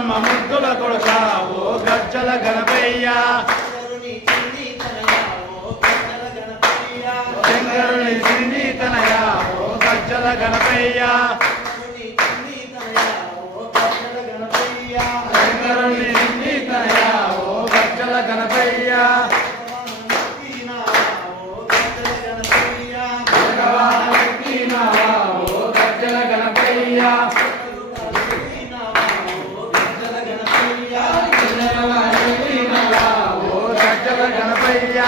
ముత్యాలమ్మ ముద్దుల కొడుక ఓ గజ్జల గణపయ్య శంకరుని సిరిని తనయ ఓ గజ్జల గణపయ్య శంకరుని సిరిని తనయ ఓ గజ్జల గణపయ్య గణపయ్య